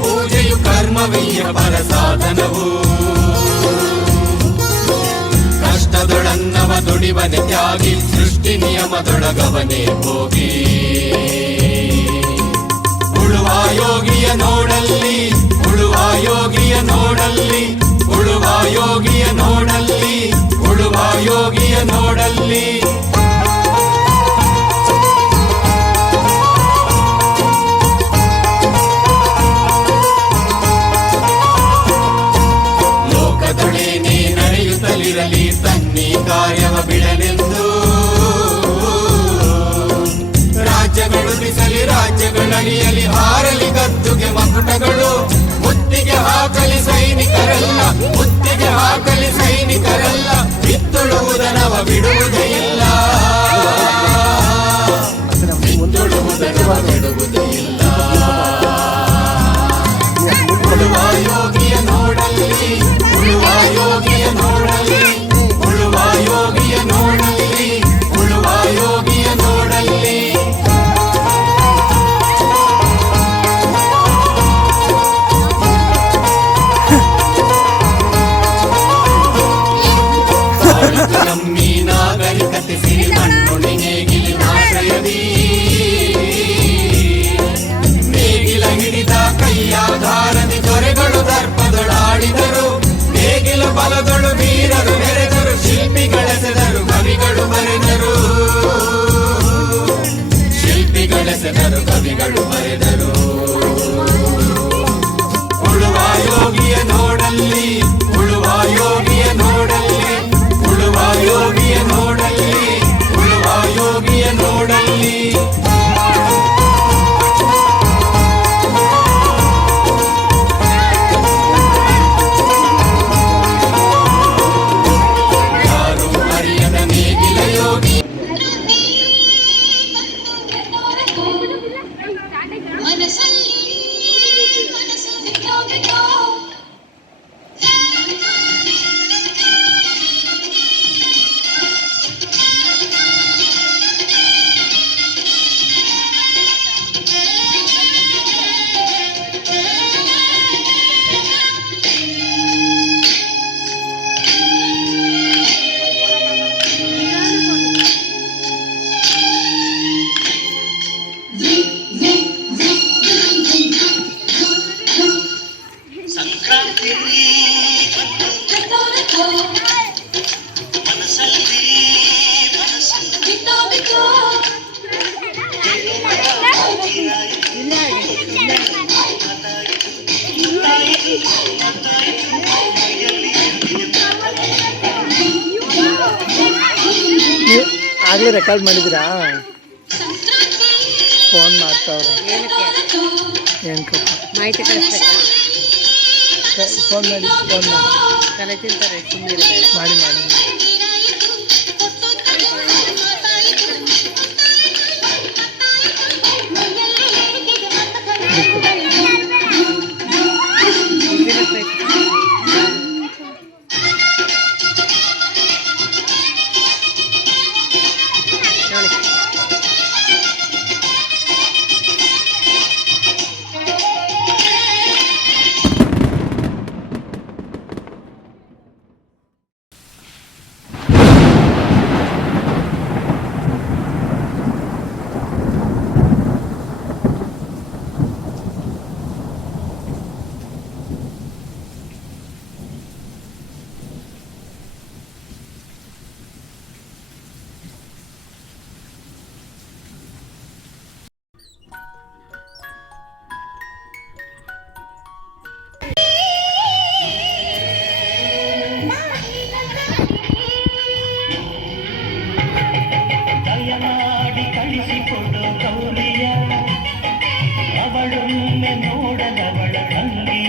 ಪೂಜೆಯು ಕರ್ಮವಯ್ಯ ಪರ ಸಾಧನವು. ಕಷ್ಟದೊಳನ್ನವ ದುಡಿವನೆ ತ್ಯಾಗಿ, ಸೃಷ್ಟಿ ನಿಯಮದೊಳಗವನೇ ಹೋಗಿ. ಉಳುವ ಯೋಗಿಯ ನೋಡಲ್ಲಿ, ಉಳುವ ಯೋಗಿಯ ನೋಡಲ್ಲಿ, ಉಳುವ ಯೋಗಿಯ ನೋಡಲ್ಲಿ, ಉಳುವ ಯೋಗಿಯ ನೋಡಲ್ಲಿ. ಲೋಕದೊಳೇನೇ ನಡೆಯುತ್ತಲಿರಲಿ ತನ್ನಿ ಕಾರ್ಯವ ಬಿಡಲೆಂದು. ರಾಜ್ಯಗಳು ಬಿಸಲಿ ರಾಜ್ಯಗಳಳಿಯಲಿ, ಹಾರಲಿ ಗದ್ದುಗೆ ಮಕುಟಗಳು. ಮುತ್ತಿಗೆ ಹಾಕಲಿ ಸೈನಿಕರಲ್ಲ, ಮುತ್ತಿಗೆ ಹಾಕಲಿ ಸೈನಿಕರಲ್ಲ, ಬಿತ್ತುಳುವುದನವ ಬಿಡುವುದೇ ಇಲ್ಲ, ಬಿತ್ತುಳುವುದನವ ಬಿಡುವುದೇ ಇಲ್ಲ. ಉಳುವ ಯೋಗಿಯ ನೋಡಲ್ಲಿ, ಉಳುವ ಯೋಗಿಯ ನೋಡಲ್ಲಿ, ಉಳುವ ಯೋಗಿಯ ನೋಡಲ್ಲಿ, ಉಳುವ ಯೋಗಿಯ ನೋಡಲ್ಲಿ. ನಮ್ಮಿ ನಾಗರಿಕತೆ ಸಿರಿ ಮಣ್ಣುಣಿ ನೇಗಿಲಿ ಆಶ್ರಯದಿ. ನೇಗಿಲ ಹಿಡಿದ ಕೈಯಾಧಾರದಿ ದೊರೆಗಳು ದರ್ಪದೊಳಾಡಿದರು. ನೇಗಿಲ ಬಲದೊಳು ವೀರರು ಮೆರೆದರು, ಶಿಲ್ಪಿಗಳೆಸೆದರು ಕವಿಗಳು ಬರೆದರು. ಶಿಲ್ಪಿಗಳೆಸೆದರು ಕವಿಗಳು ಬರೆದರು. ಉಳುವ ಯೋಗಿಯ ನೋಡಲ್ಲಿ, ಉಳುವ ಯೋಗಿಯ ನೋಡಲ್ಲಿ, ಉಳುವ ಯೋಗಿಯ ನೋಡಲ್ಲಿ, ಉಳುವ ಯೋಗಿಯ ನೋಡಲ್ಲಿ. ಯಾರು ಅರಿಯದ ನೇಗಿಲ ಯೋಗಿ. ಆಗ್ಲೇ ರೆಕಾರ್ಡ್ ಮಾಡಿದಿರಾ? ಫೋನ್ ಮಾಡ್ತಾವ್ರೆ. ಏನಕ್ಕೆ ಮಾಹಿತಿ ಕಳಿಸ್ಬೇಕು. ಫೋನ್ ಮಾಡಿ, ಫೋನ್ ಮಾಡಿ, ತಲೆ ತಿಂತಾರೆ ಮಾಡಿ ಮಾಡಿ. ದಯಮಾಡಿ ಕಳಿಸಿಕೊಡು ಗೌರಿಯ, ಅವಳೊಮ್ಮೆ ನೋಡದವಳ ತಂಗಿ.